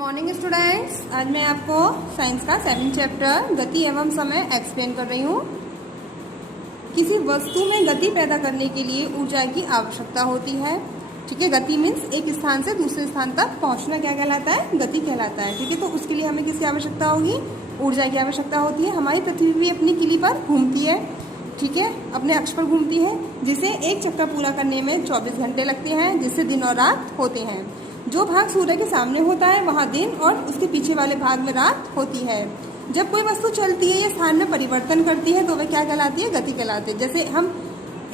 Morning students, आज मैं आपको साइंस का 7th चैप्टर गति एवं समय एक्सप्लेन कर रही हूँ। किसी वस्तु में गति पैदा करने के लिए ऊर्जा की आवश्यकता होती है। ठीक है, गति मीन्स एक स्थान से दूसरे स्थान तक पहुँचना क्या कहलाता है? गति कहलाता है। ठीक है, तो उसके लिए हमें किसकी आवश्यकता होगी? ऊर्जा की आवश्यकता होती है। हमारी पृथ्वी भी अपनी किली पर घूमती है, ठीक है, अपने अक्ष पर घूमती है, जिसे एक चक्कर पूरा करने में 24 घंटे लगते हैं, जिससे दिन और रात होते हैं। जो भाग सूर्य के सामने होता है वहाँ दिन और उसके पीछे वाले भाग में रात होती है। जब कोई वस्तु चलती है या स्थान में परिवर्तन करती है तो वह क्या कहलाती है? गति कहलाती है। जैसे हम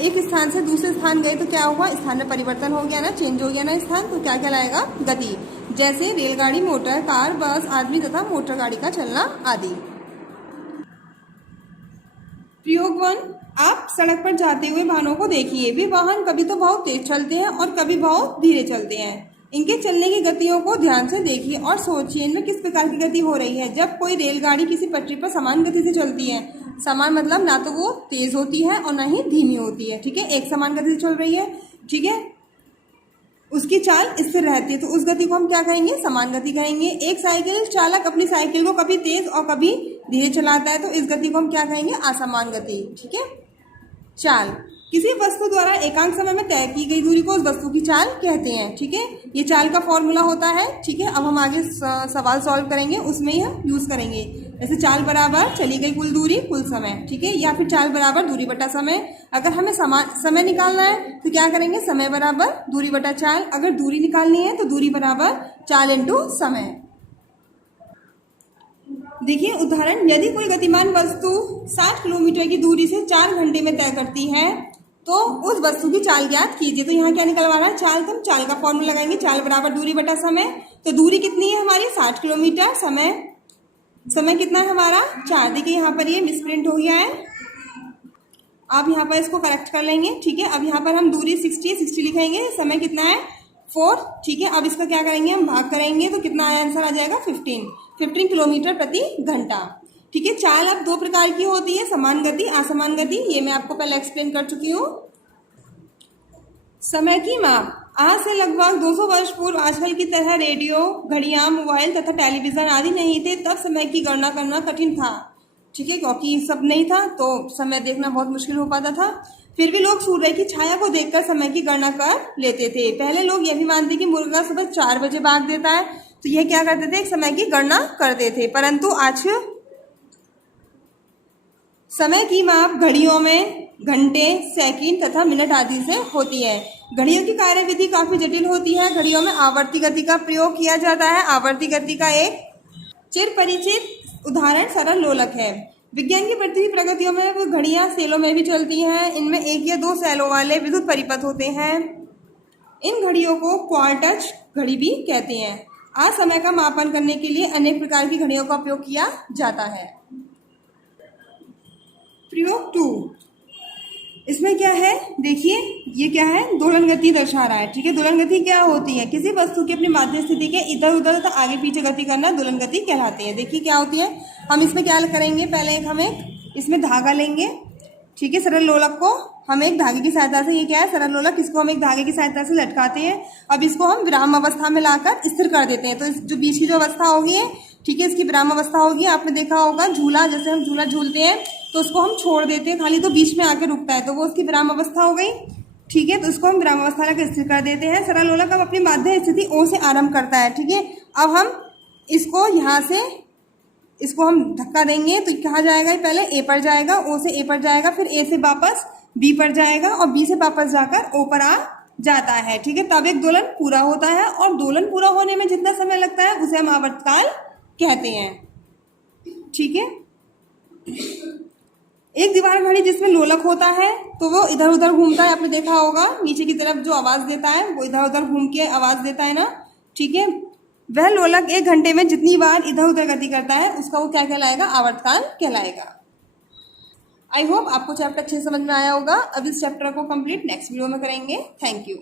एक स्थान से दूसरे स्थान गए तो क्या हुआ? स्थान में परिवर्तन हो गया ना, चेंज हो गया ना स्थान, तो क्या कहलाएगा? गति। जैसे रेलगाड़ी, मोटर, कार, बस, आदमी तथा मोटर गाड़ी का चलना आदि। प्रयोग 1, आप सड़क पर जाते हुए वाहनों को देखिए। वे वाहन कभी तो बहुत तेज चलते हैं और कभी बहुत धीरे चलते हैं। इनके चलने की गतियों को ध्यान से देखिए और सोचिए इनमें किस प्रकार की गति हो रही है। जब कोई रेलगाड़ी किसी पटरी पर समान गति से चलती है, समान मतलब ना तो वो तेज होती है और ना ही धीमी होती है, ठीक है, एक समान गति से चल रही है, ठीक है, उसकी चाल स्थिर रहती है, तो उस गति को हम क्या कहेंगे? समान गति कहेंगे। एक साइकिल चालक अपनी साइकिल को कभी तेज और कभी धीरे चलाता है, तो इस गति को हम क्या कहेंगे? असमान गति, ठीक है। चाल, किसी वस्तु द्वारा एकांक समय में तय की गई दूरी को उस वस्तु की चाल कहते हैं, ठीक है। ये चाल का फॉर्मूला होता है, ठीक है। अब हम आगे सवाल सॉल्व करेंगे, उसमें ही हम यूज करेंगे। जैसे चाल बराबर चली गई कुल दूरी कुल समय, ठीक है, या फिर चाल बराबर दूरी बटा समय। अगर हमें समय निकालना है तो क्या करेंगे? समय बराबर दूरी बटा चाल। अगर दूरी निकालनी है तो दूरी बराबर चाल इंटू समय। देखिए उदाहरण, यदि कोई गतिमान वस्तु 60 किलोमीटर की दूरी से 4 घंटे में तय करती है तो उस वस्तु की चाल ज्ञात कीजिए। तो यहाँ क्या निकलवाना है? चाल। तो हम चाल का फॉर्मूला लगाएंगे, चाल बराबर दूरी बटा समय। तो दूरी कितनी है हमारी? 60 किलोमीटर। समय कितना है हमारा? 4। देखिए यहाँ पर ये मिसप्रिंट हो गया है, आप यहाँ पर इसको करेक्ट कर लेंगे, ठीक है। अब यहाँ पर हम दूरी 60 लिखेंगे, समय कितना है? 4, ठीक है। अब इसका क्या करेंगे? हम भाग करेंगे तो कितना आंसर आ जाएगा? 15 किलोमीटर प्रति घंटा, ठीक है। चाल अब 2 प्रकार की होती है, समान गति, असमान गति। ये मैं आपको पहले एक्सप्लेन कर चुकी हूँ। समय की माप, आज से लगभग 200 वर्ष पूर्व आजकल की तरह रेडियो, घड़ियां, मोबाइल तथा टेलीविजन आदि नहीं थे। तब समय की गणना करना कठिन था, ठीक है, क्योंकि सब नहीं था तो समय देखना बहुत मुश्किल हो पाता था। फिर भी लोग सूर्य की छाया को देखकर समय की गणना कर लेते थे। पहले लोग यह भी मानते कि मुर्गा सुबह 4 बजे भाग देता है, तो यह क्या करते थे? एक समय की गणना करते थे। परंतु आज समय की माप घड़ियों में घंटे, सेकंड तथा मिनट आदि से होती है। घड़ियों की कार्यविधि काफी जटिल होती है। घड़ियों में आवर्ती गति का प्रयोग किया जाता है। आवर्ती गति का एक चिर परिचित उदाहरण सरल लोलक है। विज्ञान की बढ़ती प्रगतियों में वो घड़ियां सेलों में भी चलती हैं। इनमें 1 या 2 सेलों वाले विद्युत परिपथ होते हैं। इन घड़ियों को क्वार्टज घड़ी भी कहते हैं। आज समय का मापन करने के लिए अनेक प्रकार की घड़ियों का उपयोग किया जाता है। प्रयोग 2, इसमें क्या है? देखिए ये क्या है? दोलन गति दर्शा रहा है, ठीक है। दोलन गति क्या होती है? किसी वस्तु की अपनी माध्य स्थिति के इधर उधर तथा आगे पीछे गति करना दोलन गति कहलाती है। देखिए क्या होती है, हम इसमें क्या करेंगे? पहले हम एक इसमें धागा लेंगे, ठीक है, सरल लोलक को हम एक धागे की सहायता से, ये क्या है? सरल लोलक, इसको हम एक धागे की सहायता से लटकाते हैं। अब इसको हम विराम अवस्था में लाकर स्थिर कर देते हैं। तो इस जो बीच की जो अवस्था होगी, ठीक है, इसकी विराम अवस्था होगी। आपने देखा होगा झूला, जैसे हम झूला झूलते हैं तो उसको हम छोड़ देते हैं खाली, तो बीच में आके रुकता है, तो वो उसकी विराम अवस्था हो गई, ठीक है। तो उसको हम विराम अवस्था लाकर स्थिर कर देते हैं। सरल लोलक अब अपनी माध्य स्थिति ओ से आरंभ करता है, ठीक है। अब हम इसको यहाँ से इसको हम धक्का देंगे तो कहाँ जाएगा? पहले ए पर जाएगा, ओ से ए पर जाएगा, फिर ए से वापस बी पर जाएगा और बी से वापस जाकर ओ पर आ जाता है, ठीक है। तब एक दोलन पूरा होता है और दोलन पूरा होने में जितना समय लगता है उसे हम आवर्तकाल कहते हैं, ठीक है। एक दीवार घड़ी जिसमें लोलक होता है तो वो इधर उधर घूमता है, आपने देखा होगा, नीचे की तरफ जो आवाज देता है वो इधर उधर घूम के आवाज देता है ना, ठीक है। वह लोलक 1 घंटे में जितनी बार इधर उधर गति करता है उसका वो क्या कहलाएगा? आवर्तकाल कहलाएगा। आई होप आपको चैप्टर अच्छे समझ में आया होगा। अब इस चैप्टर को कंप्लीट नेक्स्ट वीडियो में करेंगे। Thank you.